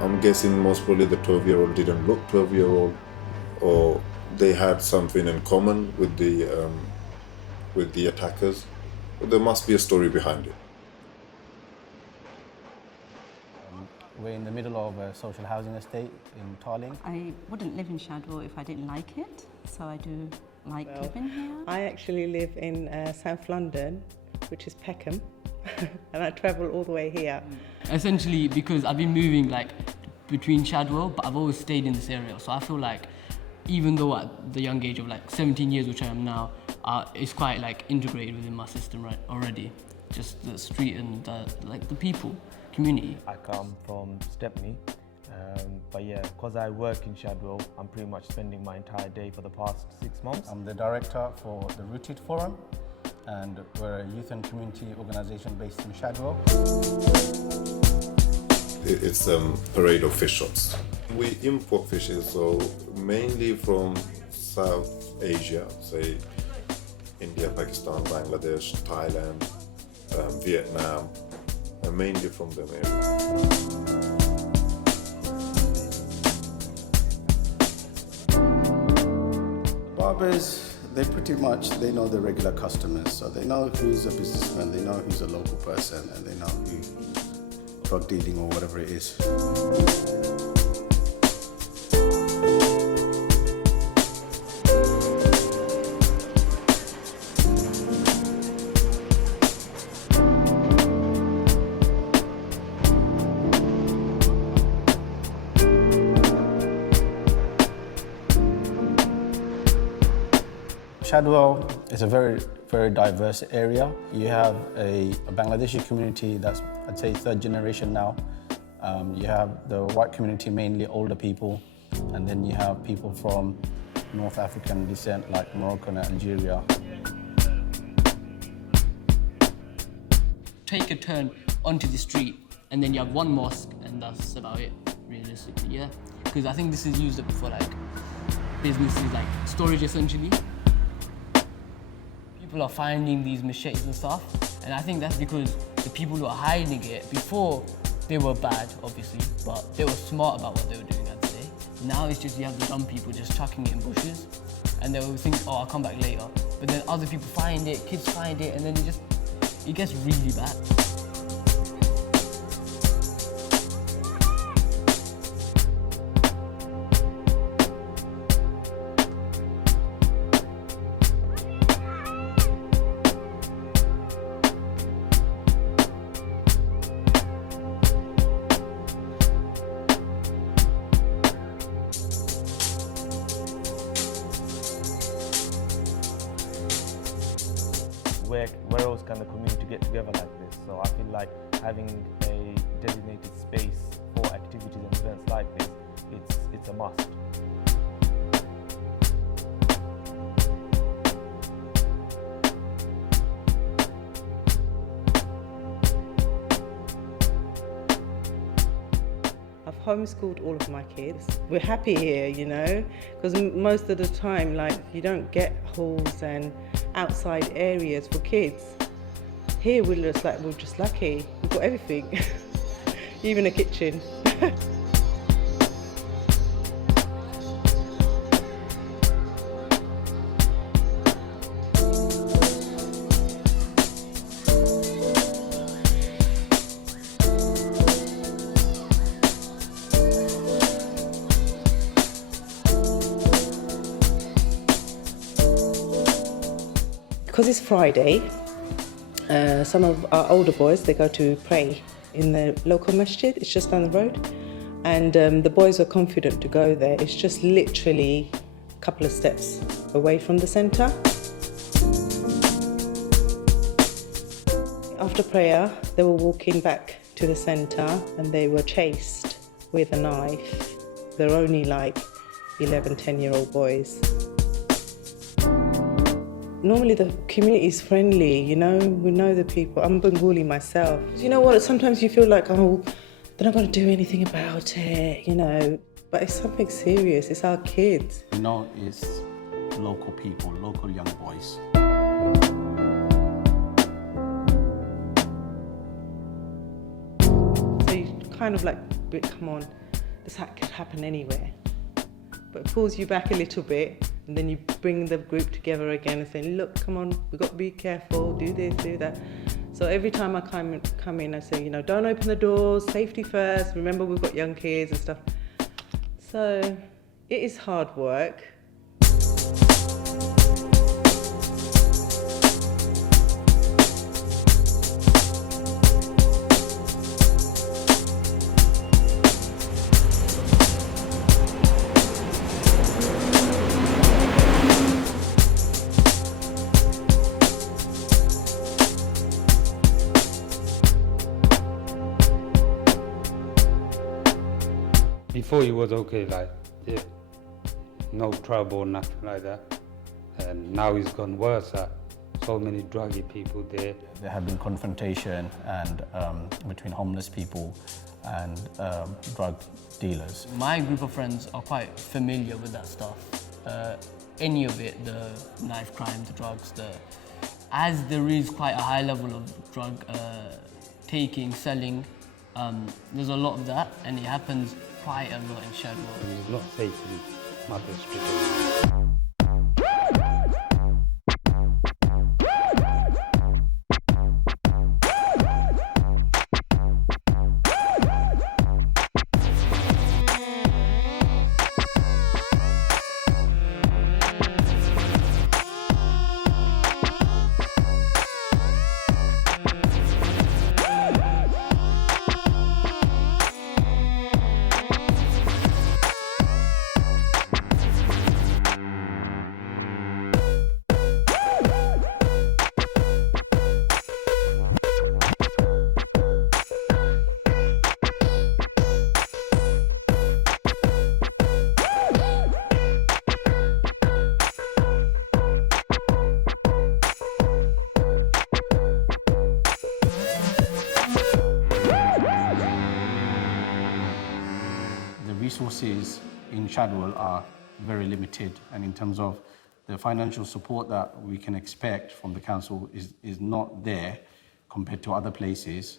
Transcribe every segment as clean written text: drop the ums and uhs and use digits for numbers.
I'm guessing most probably the 12-year-old didn't look 12-year-old, or they had something in common with the attackers. But there must be a story behind it. We're in the middle of a social housing estate in Tarling. I wouldn't live in Shadwell if I didn't like it, so I do like living here. I actually live in South London, which is Peckham, and I travel all the way here. Essentially because I've been moving like between Shadwell, but I've always stayed in this area, so I feel like even though at the young age of like 17 years, which I am now, it's quite like integrated within my system right already. Just the street and the people, community. I come from Stepney, but yeah, because I work in Shadwell, I'm pretty much spending my entire day for the past 6 months. I'm the director for the Rooted Forum, and we're a youth and community organisation based in Shadwell. It's parade of fish shops. We import fishes, so mainly from South Asia, say India, Pakistan, Bangladesh, Thailand, Vietnam, and mainly from them areas. Barbers, they know the regular customers, so they know who's a businessman, they know who's a local person, and they know who drug dealing or whatever it is. Shadwell is a very, very diverse area. You have a Bangladeshi community that's, I'd say, third generation now. You have the white community, mainly older people, and then you have people from North African descent like Morocco and Algeria. Take a turn onto the street and then you have one mosque and that's about it, realistically, yeah? Because I think this is used for like businesses, like storage essentially. People are finding these machetes and stuff, and I think that's because the people who are hiding it, before they were bad, obviously, but they were smart about what they were doing, I'd say. Now it's just you have the dumb people just chucking it in bushes, and they will think, oh, I'll come back later. But then other people find it, kids find it, and then it gets really bad. Where else can the community get together like this? So I feel like having a designated space for activities and events like this, it's a must. I've homeschooled all of my kids. We're happy here, you know, because most of the time, like, you don't get halls and outside areas for kids. Here we're just lucky. We've got everything, even a kitchen. Because it's Friday, some of our older boys, they go to pray in the local masjid. It's just down the road. And the boys are confident to go there. It's just literally a couple of steps away from the centre. After prayer, they were walking back to the centre and they were chased with a knife. They're only like 11, 10-year-old boys. Normally the community is friendly, you know, we know the people. I'm Bengali myself. You know what, sometimes you feel like, oh, they're not going to do anything about it, you know. But it's something serious, it's our kids. You know, it's local people, local young boys. So you kind of like bit, come on, this could happen anywhere. But it pulls you back a little bit, and then you bring the group together again and say, look, come on, we've got to be careful, do this, do that. So every time I come in, I say, you know, don't open the doors, safety first, remember we've got young kids and stuff. So it is hard work. Before it was okay, like, yeah, no trouble, nothing like that. And now it's gone worse. So many druggy people there. There have been confrontation and between homeless people and drug dealers. My group of friends are quite familiar with that stuff. Any of it, the knife crime, the drugs, as there is quite a high level of drug taking, selling, there's a lot of that, and it happens quite a lot in Shadwell. It's not safe in Market Street. Resources in Shadwell are very limited, and in terms of the financial support that we can expect from the council is not there compared to other places.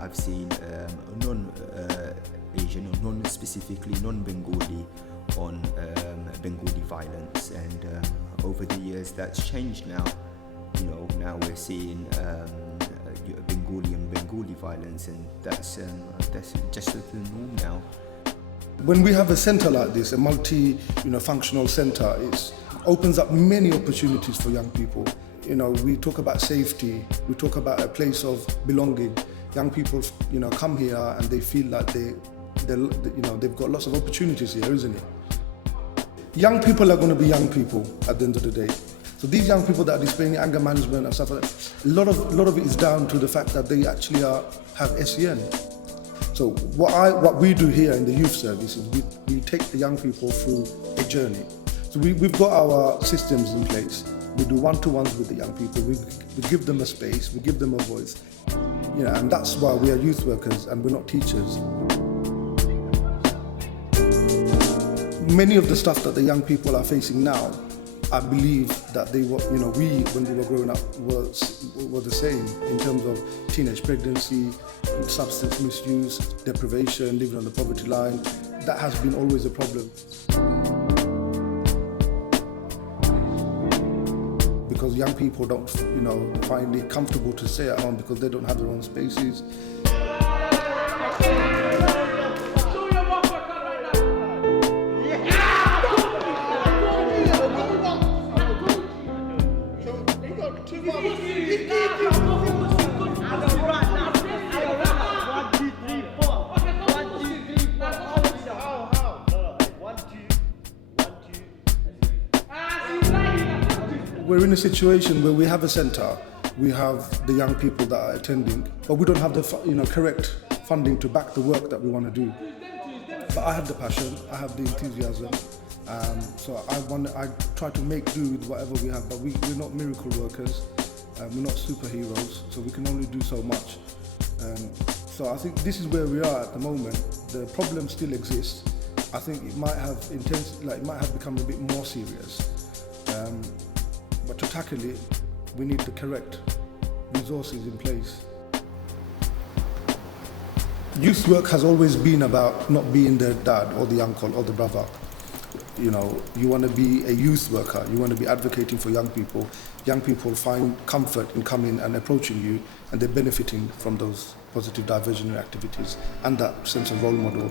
I've seen non-Asian or non-specifically non-Bengali on Bengali violence, and over the years that's changed now. You know, now we're seeing Bengali on Bengali violence, and that's just the norm now. When we have a centre like this, a functional centre, it opens up many opportunities for young people. You know, we talk about safety, we talk about a place of belonging. Young people, you know, come here and they feel like they've got lots of opportunities here, isn't it? Young people are going to be young people at the end of the day. So these young people that are displaying anger management and stuff like that, a lot of it is down to the fact that they actually have SEN. So what we do here in the youth service is we take the young people through a journey. So we've got our systems in place. We do one-to-ones with the young people. We give them a space, we give them a voice. You know, and that's why we are youth workers and we're not teachers. Many of the stuff that the young people are facing now, I believe that they were, you know, when we were growing up, were the same in terms of teenage pregnancy, substance misuse, deprivation, living on the poverty line. That has been always a problem. Because young people don't, you know, find it comfortable to stay at home because they don't have their own spaces. We're in a situation where we have a centre, we have the young people that are attending, but we don't have the correct funding to back the work that we want to do. But I have the passion, I have the enthusiasm, so I try to make do with whatever we have. But we're not miracle workers, we're not superheroes, so we can only do so much. So I think this is where we are at the moment. The problem still exists. I think it might have it might have become a bit more serious. But to tackle it, we need the correct resources in place. Youth work has always been about not being the dad or the uncle or the brother. You know, you want to be a youth worker. You want to be advocating for young people. Young people find comfort in coming and approaching you, and they're benefiting from those positive diversionary activities and that sense of role model.